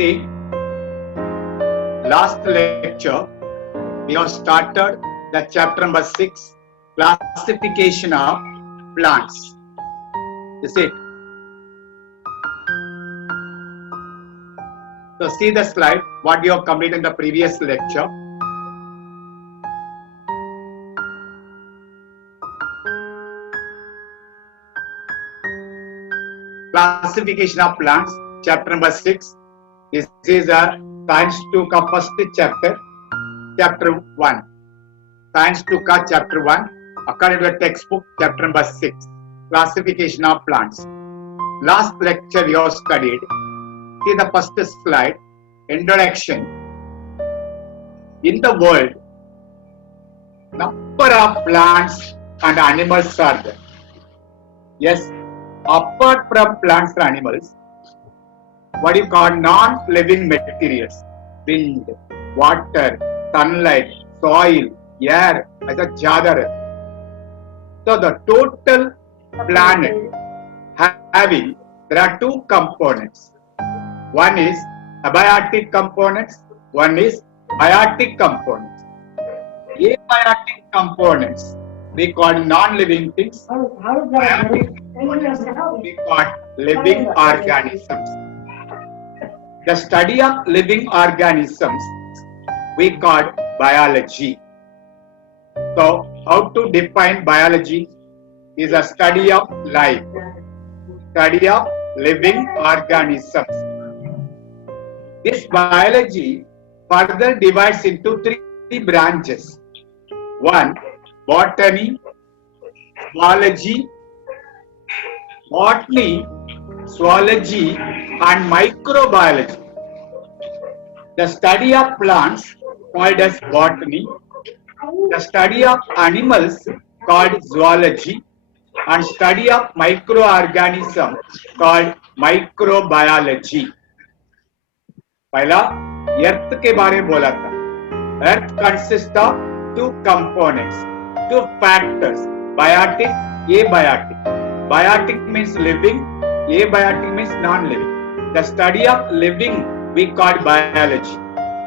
See, last lecture we have started the chapter number 6, classification of plants. Is it? So see the slide, what we have completed in the previous lecture. Classification of plants, chapter number 6. This is a Science 2 ka first chapter, chapter 1. Science 2 ka chapter 1, according to the textbook, chapter number 6. Classification of plants. Last lecture we have studied. See the first slide, introduction. In the world, number of plants and animals are there. Yes, apart from plants and animals, what you call non-living materials, wind, water, sunlight, soil, air, etc. So the total planet having, there are two components. One is abiotic components, one is biotic components. Abiotic components we call non-living things. Biotic components we call living organisms. The study of living organisms we call biology. So how to define biology is a study of life, study of living organisms. This biology further divides into three branches. One, botany, zoology, zoology and microbiology. The study of plants called as botany, the study of animals called zoology, and study of microorganisms called microbiology. पहला अर्थ के बारे में बोला था. Earth consists of two components, two factors, biotic, abiotic. Biotic means living, abiotic means non-living. The study of living we call biology.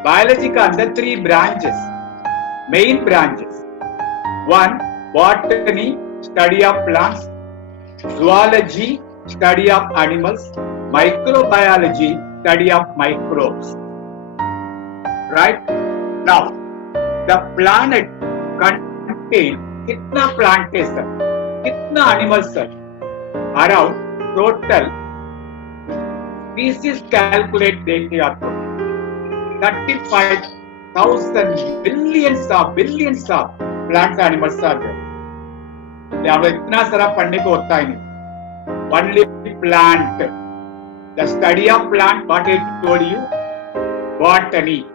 Biology का अंदर three branches, main branches. One, botany, study of plants, zoology, study of animals, microbiology, study of microbes. Right? Now, the planet contains कितना plant है sir? कितना animals sir? Around total species calculate देंगे आपको 35,000 billions of plants animals are there. हम लोग इतना सारा पढ़ने को होता ही नहीं. Only plant. The study of plant, what I told you, botany.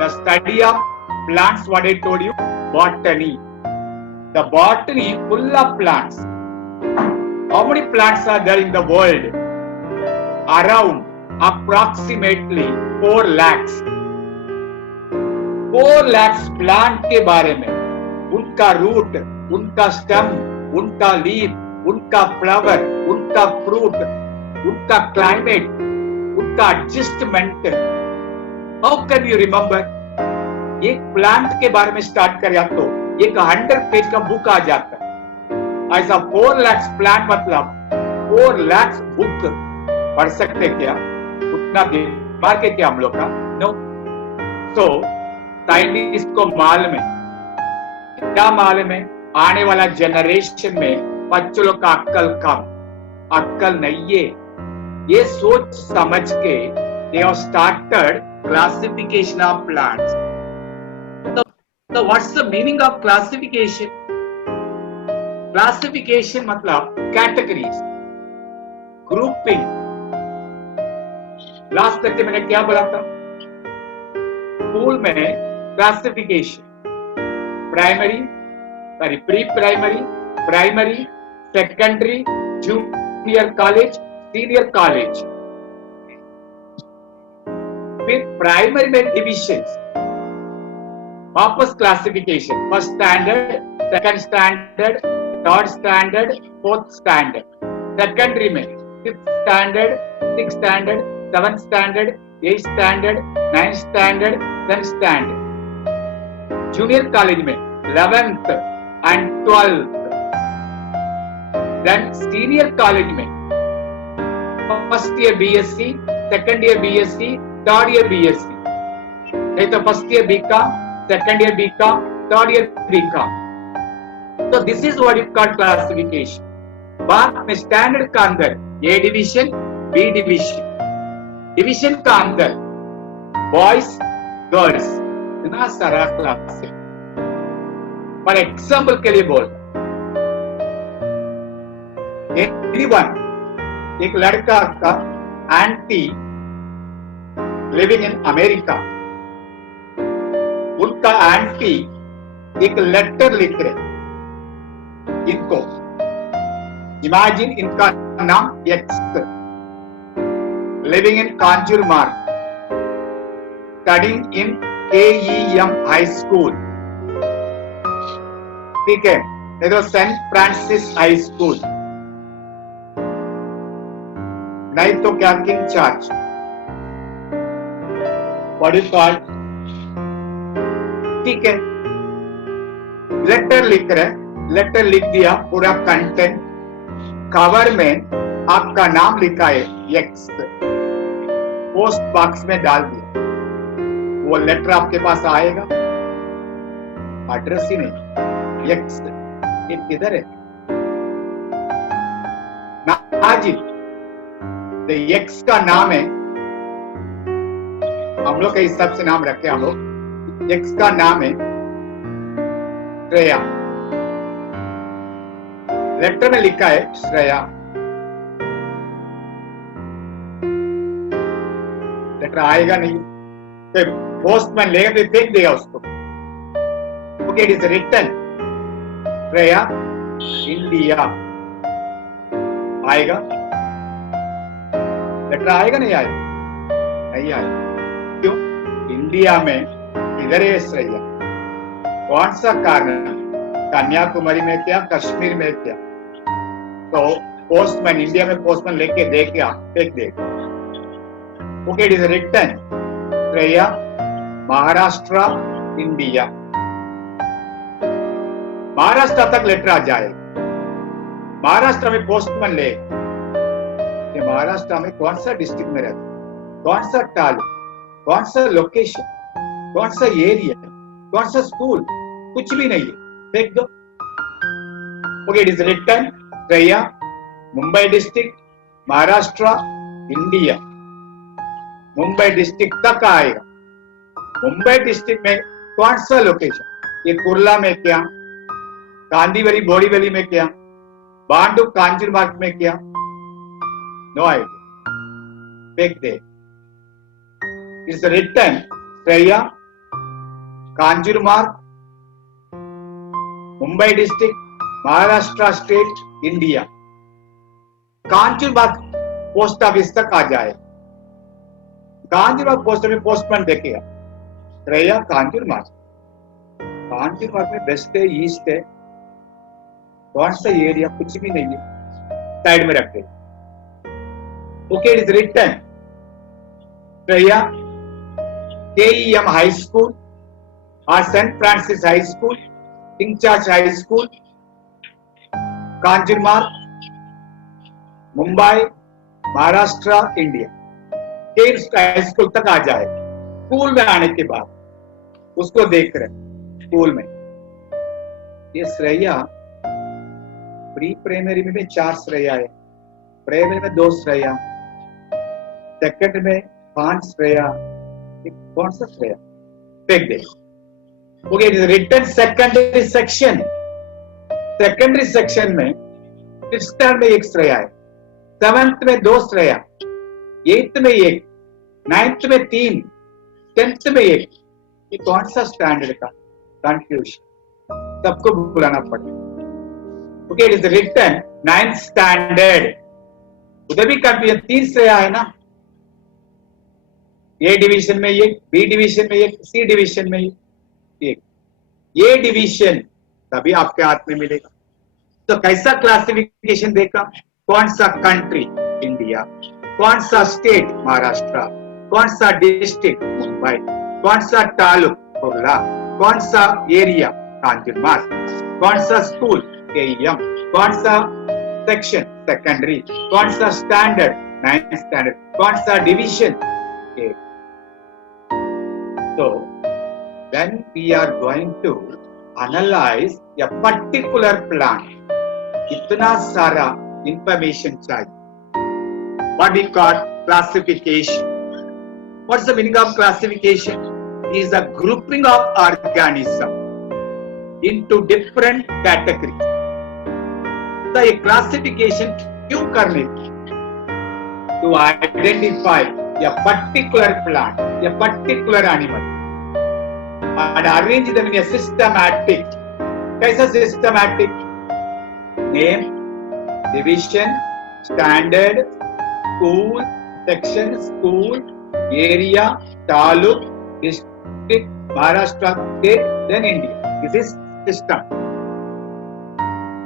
The study of plants, what I told you, botany. The botany full of plants. How many plants are there in the world? Around approximately 4 lakhs. 4 lakhs plant के बारे में, उनका root, उनका stem, उनका leaf, उनका flower, उनका fruit, उनका climate, उनका adjustment. How can you remember? एक प्लांट के बारे में स्टार्ट करें तो एक 100 पेज का बुक आ जाता है. ऐसा 4 lakhs प्लांट मतलब 4 lakhs बुक पढ़ सकते क्या? उतना दिमाग के क्या हम लोग का? नो. सो साइंटिस्ट को मालूम है, क्या मालूम है? आने वाला जनरेशन में बच्चों लोग का अक्कल नहीं है. ये सोच समझ के they have started classification of plants. So what's the meaning of classification? Classification मतलब categories, grouping. लास्ट लेक्चर मैंने क्या बोला था? स्कूल में classification, pre-primary, primary, secondary, junior college, senior college. फिर प्राइमरी में डिविजन्स, वापस classification, first standard, second standard, third standard, fourth standard. Secondary में 5th standard, 6th standard, 7th standard, 8th standard, 9th standard, 10th standard. Junior college में 11th and 12th. Then senior college में first year BSc, second year BSc, third year BSc. नहीं तो first year BCom, second year BCom, third year BCom. So this is what you call classification. बाद में standard का अंदर A division, B division, division का अंदर boys, girls, इतना सारा क्लास है. पर एग्जाम्पल के लिए बोल, एनीवन, एक लड़का का आंटी लिविंग इन अमेरिका, उनका आंटी एक लेटर लिख रहे इनको. इमेजिन इनका नाम एक्स, लिविंग इन कांजूर मार्ग, studying in KEM high school, ठीक है, ये तो सेंट फ्रांसिस हाई स्कूल, नहीं तो क्या king charge, what is called, ठीक है. लेटर लिख रहे, लेटर लिख दिया, पूरा कंटेंट, कवर में आपका नाम लिखा है एक्स, पोस्ट बॉक्स में डाल दिया. वो लेटर आपके पास आएगा, एड्रेस ही नहीं, एक्स ये किधर है नाजी, तो एक्स का नाम है, हम लोग के हिसाब से नाम रखे हम लोग. एक्स का नाम है श्रेया, लेटर में लिखा है श्रेया. लेटर आएगा नहीं, फिर पोस्टमैन लेगा फिर फेंक देगा उसको. Okay, it is written Shreya India, आएगा लेटर, आएगा नहीं आएगा, नहीं आएगा. क्यों? इंडिया में किधर है श्रेया, कौन सा कारण, कन्याकुमारी में क्या, कश्मीर में क्या, तो पोस्टमैन इंडिया में पोस्टमैन लेके देगा, फेंक देगा. Okay, it is written Shreya Maharashtra India, Maharashtra तक लेटर आ जाएगा. महाराष्ट्र में पोस्टमैन ले, ये महाराष्ट्र में कौन सा डिस्ट्रिक्ट में रहता, कौन सा तालुक, कौन सा लोकेशन, कौन सा एरिया, कौन सा स्कूल, कुछ भी नहीं है, फेंक दो. Okay, it is written Shreya Mumbai district Maharashtra India. Mumbai district तक आएगा. मुंबई डिस्ट्रिक्ट में कौन सा लोकेशन, ये कुर्ला में क्या, कांदीवली बोरीवली में क्या, बांडू कांजूर मार्ग में क्या, नो आइडिया, फेंक दे. इट्स रिटन श्रेया कांजूर मार्ग Mumbai district Maharashtra state India. Kanjur मार्ग पोस्ट ऑफिस तक आ जाए, कांजूर मार्ग पोस्ट में पोस्टमैन देखेगा श्रेया कांजूर मार्ग. कांजूर मार्ग में वेस्ट है, ईस्ट है, कौन सा एरिया, कुछ भी नहीं है, साइड में रख दे. Okay, it is written Shreya KEM high school और Saint Francis high school, king charge high school, Kanjurmarg Mumbai Maharashtra India. High school तक आ जाए. स्कूल में आने के बाद उसको देख रहे स्कूल में, ये श्रेया प्री प्राइमरी में 4 श्रेया है, प्राइमरी में 2 श्रेया, सेकंड में 5 श्रेया, कौन सा श्रेया, फेंक दे. Okay, it is written secondary section. Secondary section में 5th स्टैंडर्ड में 1 श्रेया है, 7th में 2 श्रेया, 8th में 1, 9th में 3, 10th में 1. ये कौन सा स्टैंडर्ड का कंफ्यूजन, सबको बुलाना पड़ता. Okay, it is written 9th standard. उधर भी कंफ्यूजन, 3 श्रेया है ना, ए डिवीजन में 1, बी डिवीजन में 1, सी डिवीजन में 1. ये डिवीजन तभी आपके हाथ में मिलेगा. तो कैसा क्लासिफिकेशन देखा, कौन सा कंट्री, इंडिया, कौन सा स्टेट महाराष्ट्र, कौन सा डिस्ट्रिक्ट मुंबई, कौन सा तालुक कुर्ला, कौन सा एरिया कांजुरमार्ग, कौन सा स्कूल केएम, कौन सा सेक्शन सेकेंडरी, कौन सा स्टैंडर्ड 9th स्टैंडर्ड, कौन सा डिवीजन के. So when we are going to analyze a particular plant, इतना सारा information चाहिए. What we call classification. What's the meaning of classification? It is a grouping of organism into different categories. तो ये classification क्यों करने की? To identify a particular plant, a particular animal, and arrange them in a systematic. कैसा systematic? Name, division, standard, school, section, school, area, taluk, district, Maharashtra, state, then India. This is system.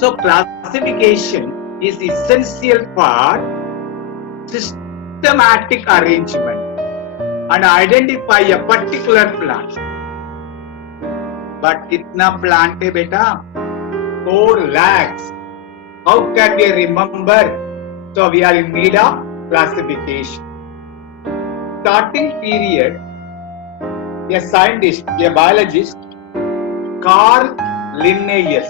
So classification is essential for systematic arrangement and identify a particular plant. But kitna plant hai beta? 4 lakhs. How can we remember? So we are in need of classification. Starting period, a scientist, a biologist, Carl Linnaeus,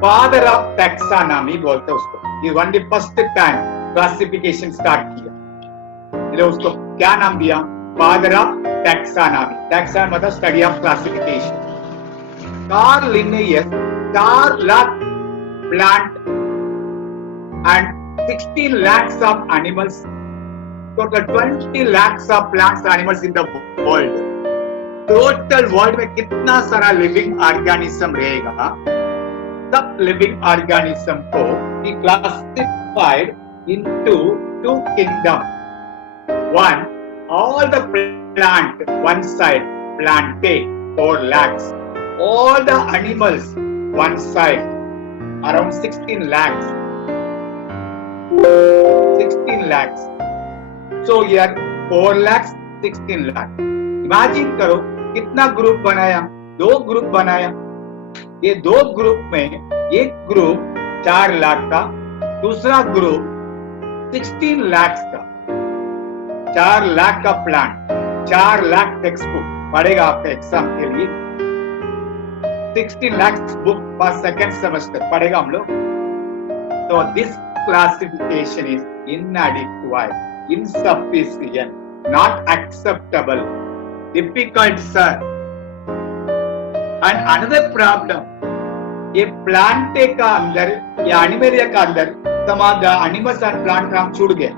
father of taxonomy बोलते उसको. ये one the first time classification start किया. इसलिए उसको क्या नाम दिया? Father of taxonomy. Taxonomy मतलब study of classification. Carl Linnaeus 4 lakh plant and 16 lakhs of animals. Total 20 lakhs of plants and animals in the world. Total world में कितना सारा living organism रहेगा? सब living organism को he classified into 2 kingdoms. One, all the plant, one side, plante, 4 lakhs. All the animals, one side, around 16 lakhs. 16 lakhs. So here 4 lakhs, 16 lakhs. Imagine करो कितना group बनाया? 2 group बनाया. ये 2 group में एक ग्रुप 4 लाख का, दूसरा ग्रुप 16 लाख का. 4 लाख का प्लांट, 4 लाख टेक्स्ट बुक पड़ेगा आपका एग्जाम के लिए. 16 लाख बुक पर सेकेंड सेमेस्टर पढ़ेगा हम लोग. तो this classification is inadequate, insufficient, not acceptable, difficult, sir. And another problem, ये प्लांट का अंदर या एनिमलिया का अंदर समाज एनिमल्स एंड प्लांट का हम छूट गए.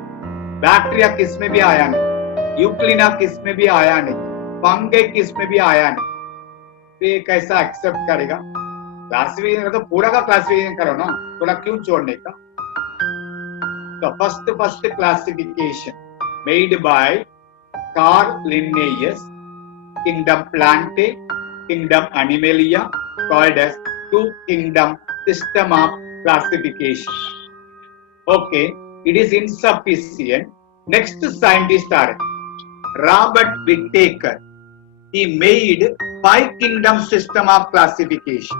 बैक्टीरिया किस में भी आया नहीं, यूक्लिना किस में भी आया नहीं, फंगे किस में भी आया नहीं. तो ये कैसा एक्सेप्ट करेगा? क्लासिफिकेशन तो पूरा का क्लासिफिकेशन करो ना, थोड़ा क्यों छोड़ने का? The first classification made by Carl Linnaeus, kingdom Plantae, kingdom Animalia, called as 2 kingdom system of classification. Okay, it is insufficient. Next scientist are Robert Whittaker. He made 5 kingdom system of classification.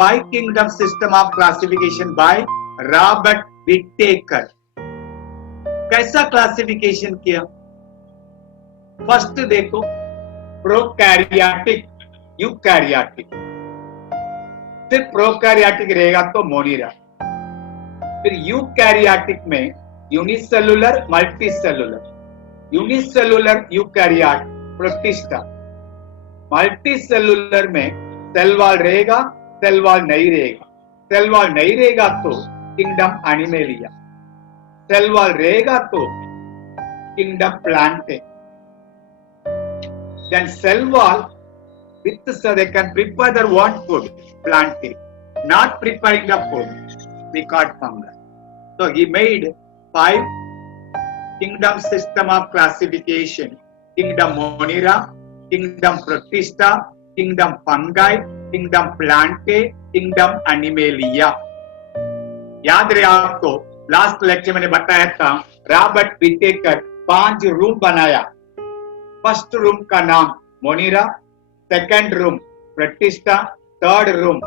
5 kingdom system of classification by Robert Whittaker. कैसा classification किया? First देखो, prokaryotic, eukaryotic. सिर्फ prokaryotic रहेगा तो मोनिरा. फिर eukaryotic में unicellular, multicellular. Unicellular eukaryote protista. Multicellular में cell wall रहेगा, सेल वॉल नहीं रहेगा. सेल वॉल नहीं रहेगा तो किंगडम एनिमेलिया. सेल वॉल रहेगा तो kingdom Plantae. Then cell wall with so they can prepare their own food, plantae. Not preparing the food, we call fungi. So he made 5 kingdom system of classification: kingdom Monera, kingdom Protista, kingdom fungi, kingdom Plantae, kingdom Animalia. याद रहे आपको, last lecture मैंने बताया था Robert Whittaker 5 room बनाया। First room का नाम Monera, second room Protista, third room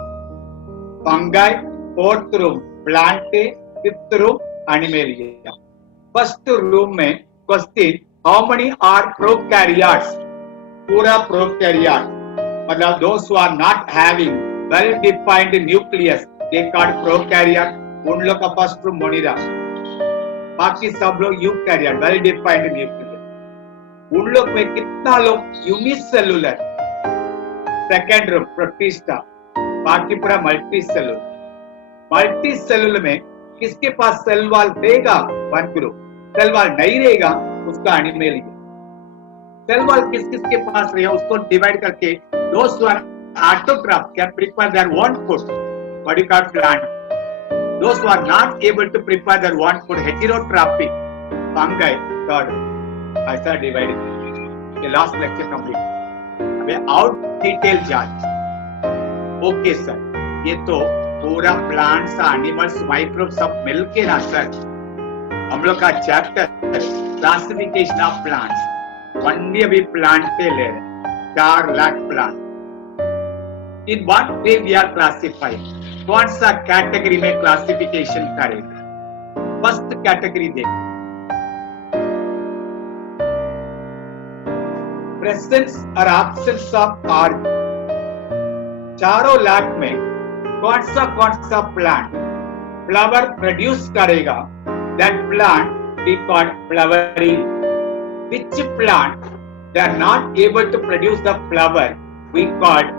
fungi, fourth room Plantae, fifth room Animalia. First room में question, how many are prokaryotes? पूरा प्रोकैरियोट मतलब those who are not having well defined nucleus they called prokaryote। उन लोग का first room मोनिरा, बाकी सब लोग eukaryote well defined nucleus. उन लोग में कितना लोग यूनिसेलुलर? सेकेंड रूम प्रोटिस्टा, बाकी पूरा मल्टी सेलुलर। मल्टी सेलुलर में किसके पास सेल वॉल देगा? One group. सेल वॉल नहीं रहेगा उसका एनिमेलिया। सेल वॉल किस किस के पास रहेगा उसको डिवाइड करके those who are autotroph can prepare their own food, what you call plant. Those who are not able to prepare their own food, heterotrophic, fungi, third, ऐसा divided। ये last lecture complete। अबे out detail जांच। Okay sir, ये तो पूरा plants, animals, microbes सब मिलके ना सर हम लोग का chapter classification of plants. Only अभी प्लांट पे ले रहे 4 lakh plant. In what way we are classifying? कौन सा कैटेगरी में क्लासिफिकेशन करेंगे? फर्स्ट कैटेगरी देखिए, प्रेजेंस और एब्सेंस ऑफ ऑर्गन। 4 लाख में कौन सा प्लांट फ्लावर प्रोड्यूस करेगा? That plant we call flowering. Which plant they are not able to produce the flower we called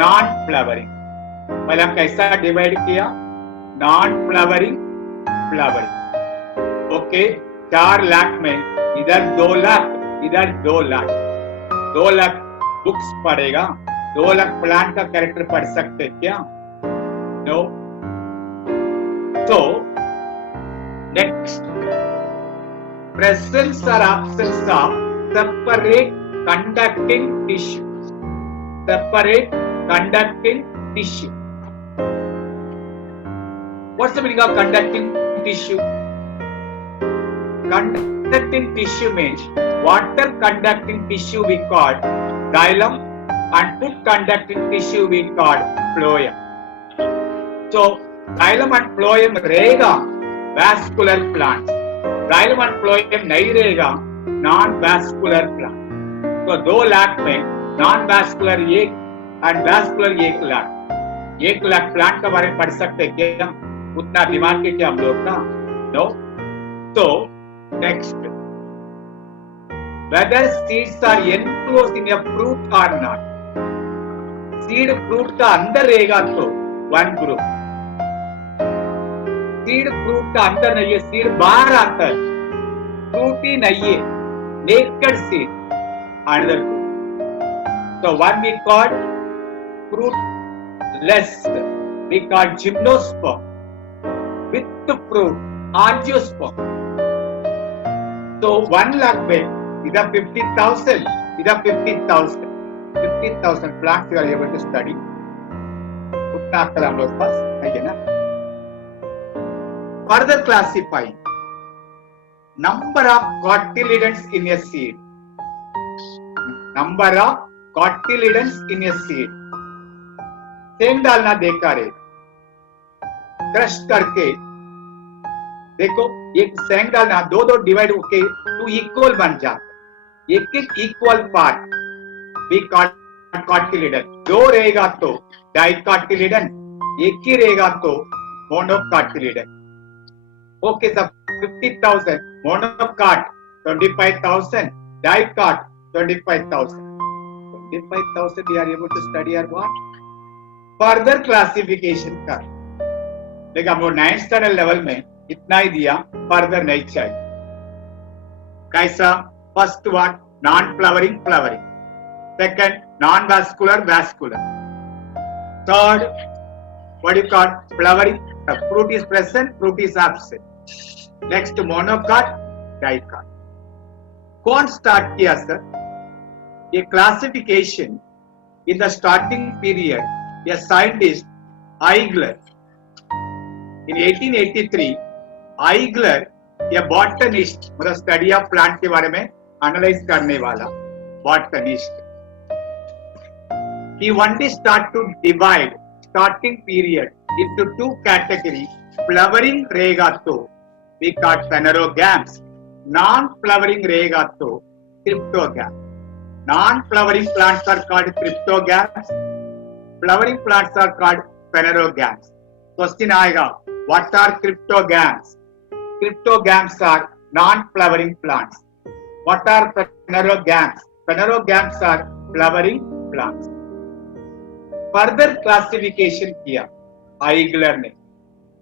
non flowering। पहले हम कैसा डिवाइड किया? Non flowering, flowering. Okay, 4 lakh में इधर 2 लाख, इधर 2 लाख। 2 लाख बुक्स पढ़ेगा, 2 लाख प्लांट का कैरेक्टर पढ़ सकते क्या? नो। तो नेक्स्ट, प्रेजेंस और absence of separate conducting tissue। Separate conducting tissue। What's the meaning of conducting tissue? Conducting tissue means water conducting tissue we call xylem and food conducting tissue we call phloem। So xylem and phloem रहेगा vascular plants, xylem and phloem नहीं रहेगा non vascular plant. तो 2 लाख में non vascular 1 और vascular 1 lakh. 1 lakh plant के बारे में पढ़ सकते क्या? उतना दिमाग के क्या हम लोग का? नो। तो next, whether seeds are enclosed in a fruit और नॉट। सीड फ्रूट का अंदर रहेगा तो वन ग्रुप। सीड फ्रूट का अंदर नहीं है, सीड बाहर आता है, फ्रूट ही नहीं है, naked seed, another fruit। So one we call fruitless, we call gymnosperm। With the fruit, angiosperm। So 1 lakh में इधर 50,000, इधर 50,000, 50,000 plants you are able to study। उतना अक्ल हम लोग पास नहीं है ना। Further classifying number of cotyledons in a seed। number of cotyledons in a seed। Same डालना देखा रे, क्रश करके देखो, एक सेंग डालना, 2 डिवाइड होके 2 इक्वल बन जाते, एक equal part we call cotyledon. 2 रहेगा तो डाइकॉटिलिडन, 1 ही रहेगा तो मोनोकॉटिलिडन। ओके सब 50,000 monocot 25,000, dicot 25,000। 25,000 we are able to study or what? Further classification कर। देखिए हम लोग 9th स्टैंडर्ड लेवल में इतना ही दिया, फर्दर नहीं चाहिए। कैसा? First one non flowering, flowering. Second non vascular, vascular. Third what you call flowering, the fruit is present, fruit is absent। Next monocot, dicot. कौन स्टार्ट किया सर? ये classification in the starting period a scientist, Eigler. In 1883, Eigler, a botanist, मतलब study of plant के बारे में analyze करने वाला botanist. He only start to divide starting period into two categories: flowering regato, we call phanerogams; non-flowering regato, cryptogams. Non-flowering plants are called cryptogams. Flowering plants are called phanerogams. Question आएगा, what are cryptogams? Cryptogams are non-flowering plants. What are phanerogams? Phanerogams are flowering plants. Further classification किया Eichler ने,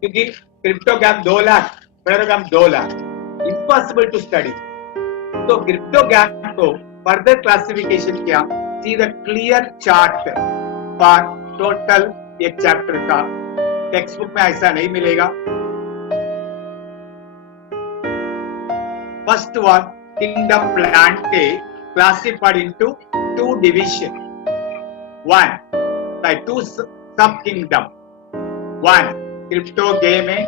क्योंकि cryptogam 2 lakh, phanerogam 2 lakh, impossible to study. तो cryptogam को further classification किया. See the clear chart for total एक chapter का. Textbook में ऐसा नहीं मिलेगा. First one, kingdom Plantae classified into 2 division. One, by 2 sub-kingdom. One, Cryptogame,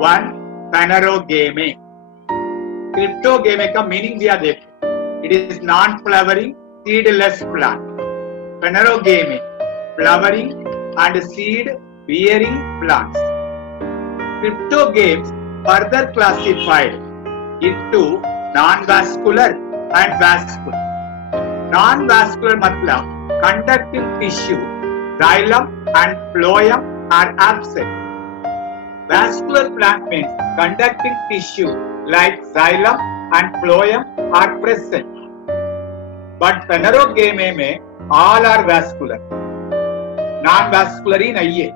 one, Phanerogame. Cryptogame का मीनिंग दिया देखो. It is non-flowering, seedless plant. Phanerogame, flowering and seed-bearing plants. Cryptogames further classified into non-vascular and vascular. Non-vascular मतलब conductive tissue, xylem and phloem are absent. Vascular plant means conducting tissue like xylem and phloem are present. But Phanerogame में all are vascular. Non-vascular ही नहीं है.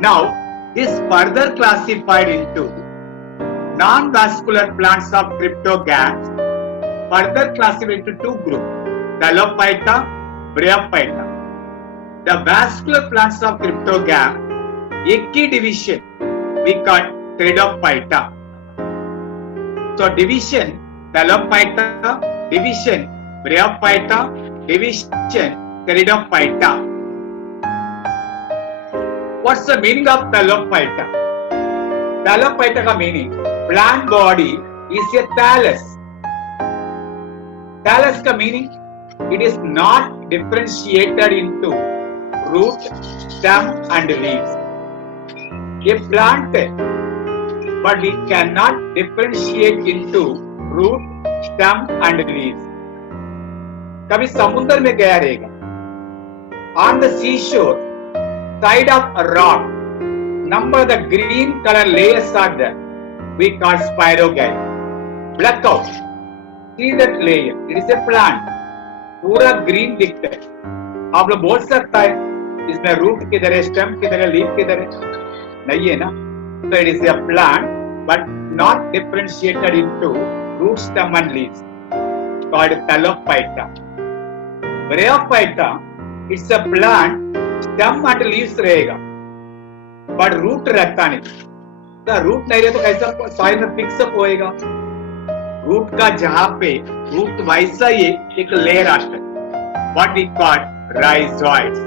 Now, this further classified into non-vascular plants of cryptogams, further classified into 2 groups. Talophyta, Bryophyta. The vascular plants of cryptogam, एक ही division we call Pteridophyta. So division Talophyta, division Bryophyta, division Pteridophyta. What's the meaning of Talophyta? Talophyta का meaning, plant body is a thallus. Thallus का meaning, it is not differentiated into root, stem and leaves. A plant है, but we cannot differentiate into root, stem and leaves. कभी समुद्र में गया रहेगा. On the seashore, side of a rock, number the green color layers are there. We call spirogam. Blackout. See that layer. It is a plant. पूरा green दिखता है. आप लोग बोल सकता है इसमें रूट किधर है, स्टेम किधर है, लीफ किधर है? नहीं है ना. So it is a plant but not differentiated into root, stem and leaves, called Talophyta. Bryophyta, it's a plant, stem and leaves रहेगा but root रहता नहीं. तो रूट नहीं रहे तो कैसा सॉइल में फिक्सअप होएगा? रूट का जहां पे रूट वैसा ही एक लेयर आता है, व्हाट वी कॉल राइजोइड्स.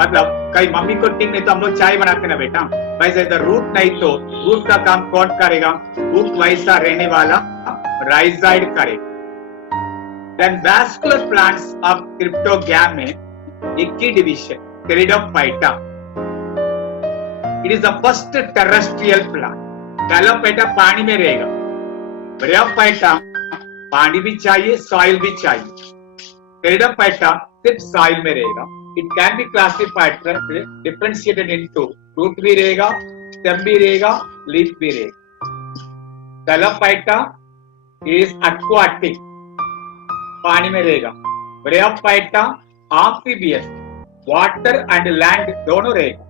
मतलब कई मम्मी को ठीक नहीं तो हम लोग चाय बनाते ना बेटा, वैसे तो रूट नहीं तो रूट का काम कौन करेगा? रूट वैसा रहने वाला राइजोइड करेगा. Then vascular plants of cryptogam में एक ही division, Pteridophyta. It is the first terrestrial plant. Talophyta पानी में रहेगा. Bryophyta पानी भी चाहिए, सॉइल भी चाहिए. Pteridophyta सिर्फ सॉइल में रहेगा. It can be classified, differentiated into root भी रहेगा, stem भी रहेगा, leaf भी रहेगा. Talophyta is aquatic, पानी में रहेगा. Bryophyta amphibious, water and land दोनों रहेगा.